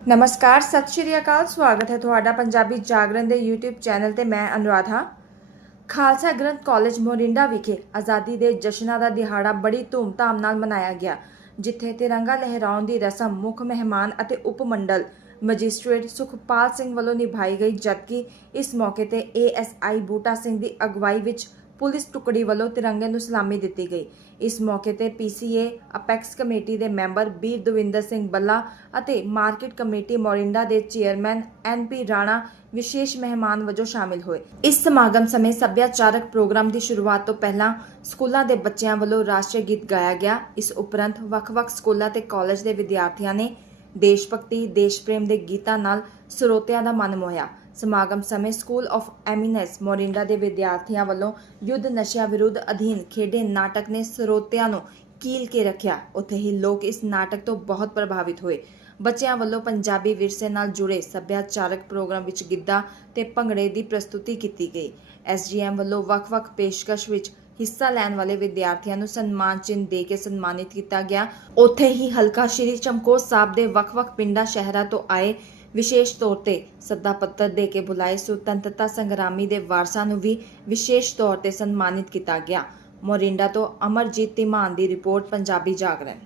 ਨਮਸਕਾਰ, ਸਤਿ ਸ਼੍ਰੀ ਅਕਾਲ, ਸਵਾਗਤ ਹੈ ਤੁਹਾਡਾ ਪੰਜਾਬੀ ਜਾਗਰਣ ਦੇ YouTube ਚੈਨਲ ਤੇ ਮੈਂ ਅਨੁਰਾਧਾ। ਖਾਲਸਾ ਗ੍ਰੰਥ ਕਾਲਜ ਮੋਰਿੰਡਾ ਵਿਖੇ ਆਜ਼ਾਦੀ ਦੇ ਜਸ਼ਨਾਂ ਦਾ ਦਿਹਾੜਾ ਬੜੀ ਧੂਮਧਾਮ ਨਾਲ ਮਨਾਇਆ ਗਿਆ, ਜਿੱਥੇ ਤਿਰੰਗਾ ਲਹਿਰਾਉਣ ਦੀ ਰਸਮ ਮੁੱਖ ਮਹਿਮਾਨ ਅਤੇ ਉਪ ਮੰਡਲ ਮੈਜਿਸਟ੍ਰੇਟ ਸੁਖਪਾਲ ਸਿੰਘ ਵੱਲੋਂ ਨਿਭਾਈ ਗਈ, ਜਦਕਿ ਇਸ ਮੌਕੇ ਤੇ ਏਐਸਆਈ ਬੂਟਾ ਸਿੰਘ ਦੀ ਅਗਵਾਈ ਵਿੱਚ ਪੁਲਿਸ ਟੁਕੜੀ ਵੱਲੋਂ ਤਿਰੰਗੇ ਨੂੰ ਸਲਾਮੀ ਦਿੱਤੀ ਗਈ। ਇਸ ਮੌਕੇ ਤੇ ਪੀਸੀਏ, ਅਪੈਕਸ ਕਮੇਟੀ ਦੇ ਮੈਂਬਰ ਬੀਰ ਦਵਿੰਦਰ ਸਿੰਘ ਬੱਲਾ ਅਤੇ ਮਾਰਕੀਟ ਕਮੇਟੀ ਮੋਰਿੰਡਾ ਦੇ ਚੇਅਰਮੈਨ ਐਨਪੀ ਰਾਣਾ ਵਿਸ਼ੇਸ਼ ਮਹਿਮਾਨ ਵਜੋਂ ਸ਼ਾਮਿਲ ਹੋਏ। ਇਸ ਸਮਾਗਮ ਸਮੇਂ ਸੱਭਿਆਚਾਰਕ ਪ੍ਰੋਗਰਾਮ ਦੀ ਸ਼ੁਰੂਆਤ ਤੋਂ ਪਹਿਲਾਂ ਸਕੂਲਾਂ ਦੇ ਬੱਚਿਆਂ ਵੱਲੋਂ ਰਾਸ਼ਟਰੀ ਗੀਤ ਗਾਇਆ ਗਿਆ। ਇਸ ਉਪਰੰਤ ਵੱਖ-ਵੱਖ ਸਕੂਲਾਂ ਤੇ ਕਾਲਜ ਦੇ ਵਿਦਿਆਰਥੀਆਂ ਨੇ ਦੇਸ਼ ਭਗਤੀ, ਦੇਸ਼ ਪ੍ਰੇਮ ਦੇ ਗੀਤਾਂ ਨਾਲ ਸਰੋਤਿਆਂ ਦਾ ਮਨ ਮੋਹਿਆ। ਸਮਾਗਮ ਸਮੇਂ ਸਕੂਲ ਆਫ ਐਮਿਨੈਂਸ ਮੋਰਿੰਡਾ ਦੇ ਵਿਦਿਆਰਥੀਆਂ ਵੱਲੋਂ ਯੁੱਧ ਨਸ਼ਿਆਂ ਵਿਰੁੱਧ ਅਧੀਨ ਖੇਡੇ ਨਾਟਕ ਨੇ ਸਰੋਤਿਆਂ ਨੂੰ ਕੀਲ ਕੇ ਰੱਖਿਆ। ਉੱਥੇ ਹੀ ਲੋਕ ਇਸ ਨਾਟਕ ਤੋਂ ਬਹੁਤ ਪ੍ਰਭਾਵਿਤ ਹੋਏ। ਬੱਚਿਆਂ ਵੱਲੋਂ ਪੰਜਾਬੀ ਵਿਰਸੇ ਨਾਲ ਜੁੜੇ ਸੱਭਿਆਚਾਰਕ ਪ੍ਰੋਗਰਾਮ ਵਿੱਚ ਗਿੱਧਾ ਤੇ ਭੰਗੜੇ ਦੀ ਪ੍ਰਸਤੁਤੀ ਕੀਤੀ ਗਈ। ਐਸਜੀਐਮ ਵੱਲੋਂ ਵੱਖ-ਵੱਖ ਪੇਸ਼ਕਸ਼ ਵਿੱਚ ਹਿੱਸਾ ਲੈਣ ਵਾਲੇ ਵਿਦਿਆਰਥੀਆਂ ਨੂੰ ਸਨਮਾਨ ਚਿੰਨ੍ਹ ਦੇ ਕੇ ਸਨਮਾਨਿਤ ਕੀਤਾ ਗਿਆ। ਉੱਥੇ ਹੀ ਹਲਕਾ ਸ਼੍ਰੀ ਚਮਕੌਰ ਸਾਹਿਬ ਦੇ ਵੱਖ-ਵੱਖ ਪਿੰਡਾਂ ਸ਼ਹਿਰਾਂ ਤੋਂ ਆਏ ਵਿਸ਼ੇਸ਼ ਤੌਰ ਤੇ ਸੱਦਾ ਪੱਤਰ ਦੇ ਕੇ ਬੁਲਾਏ ਸੁਤੰਤਰਤਾ ਸੰਗਰਾਮੀ ਦੇ ਵਾਰਸਾਂ ਨੂੰ ਵੀ ਵਿਸ਼ੇਸ਼ ਤੌਰ ਤੇ ਸਨਮਾਨਿਤ ਕੀਤਾ ਗਿਆ। ਮੋਰਿੰਡਾ ਤੋਂ ਅਮਰਜੀਤ ਧੀਮਾਨ ਦੀ ਰਿਪੋਰਟ, ਪੰਜਾਬੀ ਜਾਗਰਣ।